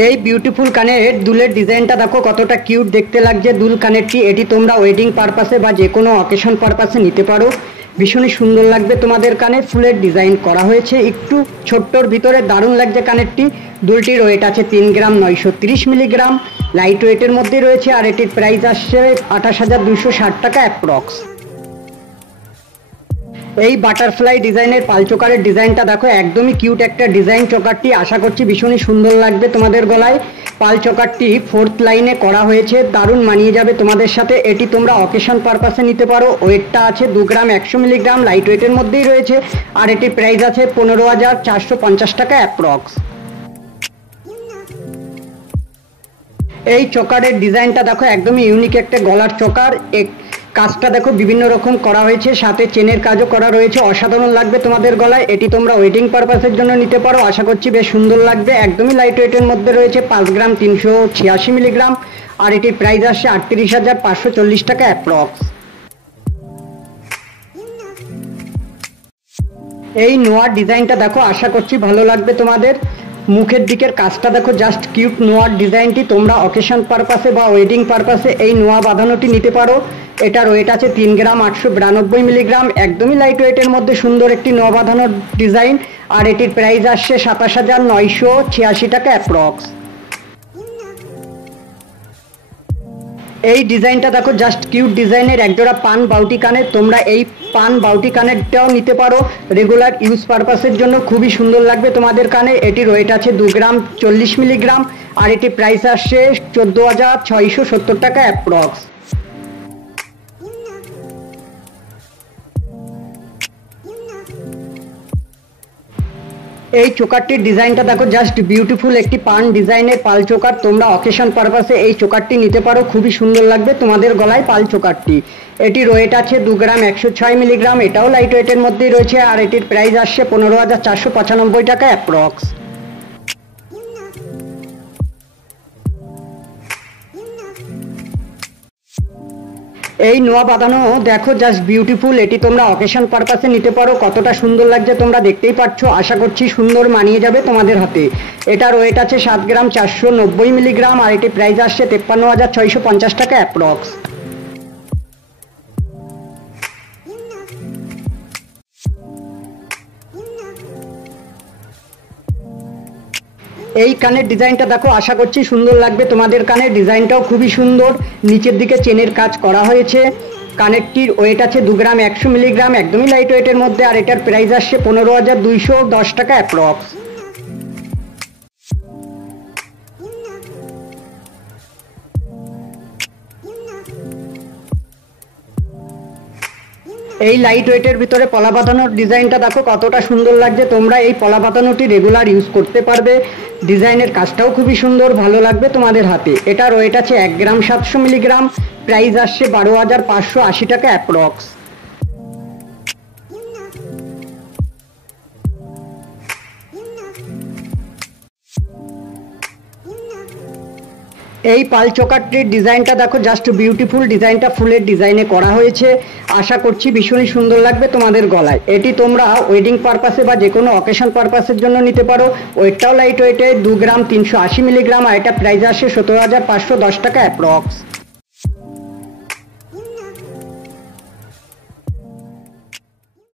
এই বিউটিফুল কানের দুলের ডিজাইনটা দেখো কতটা কিউট দেখতে লাগছে। দুল কানেরটি এটি তোমরা ওয়েডিং পারপাসে বা যে কোনো অকেশন পারপাসে নিতে পারো। ভীষণই সুন্দর লাগবে তোমাদের কানে। ফুলের ডিজাইন করা হয়েছে, একটু ছোট্টর ভিতরে দারুণ লাগছে কানেরটি। দুলটির ওয়েট আছে 3 গ্রাম 930 মিলিগ্রাম, লাইট ওয়েটের মধ্যে রয়েছে। আর এটির প্রাইস আসছে 28,260 টাকা অ্যাপ্রক্স। এই বাটারফ্লাই ডিজাইনের পাল চোকারের ডিজাইনটা দেখো, একদমই কিউট একটা ডিজাইন। চোকারটি আশা করছি ভীষণই সুন্দর লাগবে তোমাদের গলায়। পাল চোকারটি 4th লাইনে করা হয়েছে, দারুণ মানিয়ে যাবে তোমাদের সাথে। এটি তোমরা অকেশন পারপাসে নিতে পারো। ওয়েটটা আছে 2 গ্রাম 100 মিলিগ্রাম, লাইট ওয়েটের মধ্যেই রয়েছে। আর এটির প্রাইস আছে 15,450 টাকা অ্যাপ্রক্স। এই চোকারের ডিজাইনটা দেখো, একদমই ইউনিক একটা গলার চোকার। কাজটা দেখো বিভিন্ন রকম করা হয়েছে, সাথে চেনের কাজও করা রয়েছে। অসাধারণ লাগবে তোমাদের গলায়। এটি তোমরা ওয়েডিং পারপাসের জন্য নিতে পারো, আশা করছি বেশ সুন্দর লাগবে। একদমই লাইট ওয়েটের মধ্যে রয়েছে, 5 গ্রাম 386 মিলিগ্রাম। আর এটির প্রাইস আসছে 38,540 টাকা অ্যাপ্রক্স। এই নোয়ার ডিজাইনটা দেখো, আশা করছি ভালো লাগবে তোমাদের। মুখের দিকের কাজটা দেখো, জাস্ট কিউট। নোয়ার ডিজাইনটি তোমরা অকেশন পারপাসে বা ওয়েডিং পারপাসে এই নোয়া বাঁধানোটি নিতে পারো। এটার ওয়েট আছে 3 গ্রাম 892 মিলিগ্রাম, একদমই লাইট ওয়েটের মধ্যে সুন্দর একটি নোয়া বাঁধানোর ডিজাইন। আর এটির প্রাইস আসছে 27,986 টাকা অ্যাপ্রক্স। এই ডিজাইনটা দেখো, জাস্ট কিউট ডিজাইনের একজোড়া পান বাউটি কানের। তোমরা এই পান বাউটি কানেরটাও নিতে পারো রেগুলার ইউজ পারপাসের জন্য, খুবই সুন্দর লাগবে তোমাদের কানে। এটির ওয়েট আছে 2 গ্রাম 40 মিলিগ্রাম। আর এটির প্রাইস আসছে 14,670 টাকা অ্যাপ্রক্স। এই চোকারটির ডিজাইনটা দেখো, জাস্ট বিউটিফুল একটি পান ডিজাইনের পাল চোকার। তোমরা অকেশন পারপাসে এই চোকারটি নিতে পারো, খুবই সুন্দর লাগবে তোমাদের গলায় পাল চোকারটি। এটির ওয়েট আছে 2 গ্রাম 106 মিলিগ্রাম, এটাও লাইট ওয়েটের মধ্যেই রয়েছে। আর এটির প্রাইস আসছে 15,495 টাকা অ্যাপ্রক্স। এই নোয়া বাঁধানো দেখো, জাস্ট বিউটিফুল। এটি তোমরা অকেশন পারপাসে নিতে পারো। কতটা সুন্দর লাগছে তোমরা দেখতেই পাচ্ছ, আশা করছি সুন্দর মানিয়ে যাবে তোমাদের হাতে। এটার ওয়েট আছে 7 গ্রাম 490 মিলিগ্রাম। আর এটি প্রাইস আসছে 53,650 টাকা অ্যাপ্রক্স। এই কানের ডিজাইনটা দেখো, আশা করছি সুন্দর লাগবে তোমাদের। কানের ডিজাইনটাও খুবই সুন্দর, নিচের দিকে চেনের কাজ করা হয়েছে। কানেরটির ওয়েট আছে 2 গ্রাম 100 মিলিগ্রাম, একদমই লাইট ওয়েটের মধ্যে। আর এটার প্রাইস আসছে 15,210 টাকা অ্যাপ্রক্স। এই লাইট ওয়েটের ভিতরে পলা বাঁধানোর ডিজাইনটা দেখো কতটা সুন্দর লাগছে। তোমরা এই পলা বাঁধানোটি রেগুলার ইউজ করতে পারবে। ডিজাইনের কাজটাও খুবই সুন্দর, ভালো লাগবে তোমাদের হাতে। এটার ওয়েট আছে 1 গ্রাম 700 মিলিগ্রাম, প্রাইস আসছে 12,580 টাকা অ্যাপ্রক্স। এই পাল চোকারটির ডিজাইনটা দেখো, জাস্ট বিউটিফুল। ডিজাইনটা ফুলের ডিজাইনে করা হয়েছে, আশা করছি ভীষণই সুন্দর লাগবে তোমাদের গলায়। এটি তোমরা ওয়েডিং পারপাসে বা যে কোনো অকেশন পারপাসের জন্য নিতে পারো। ওয়েটটাও লাইট ওয়েটে 2 গ্রাম 380 মিলিগ্রাম। আর এটা প্রাইস আসে 17,510 টাকা অ্যাপ্রক্স।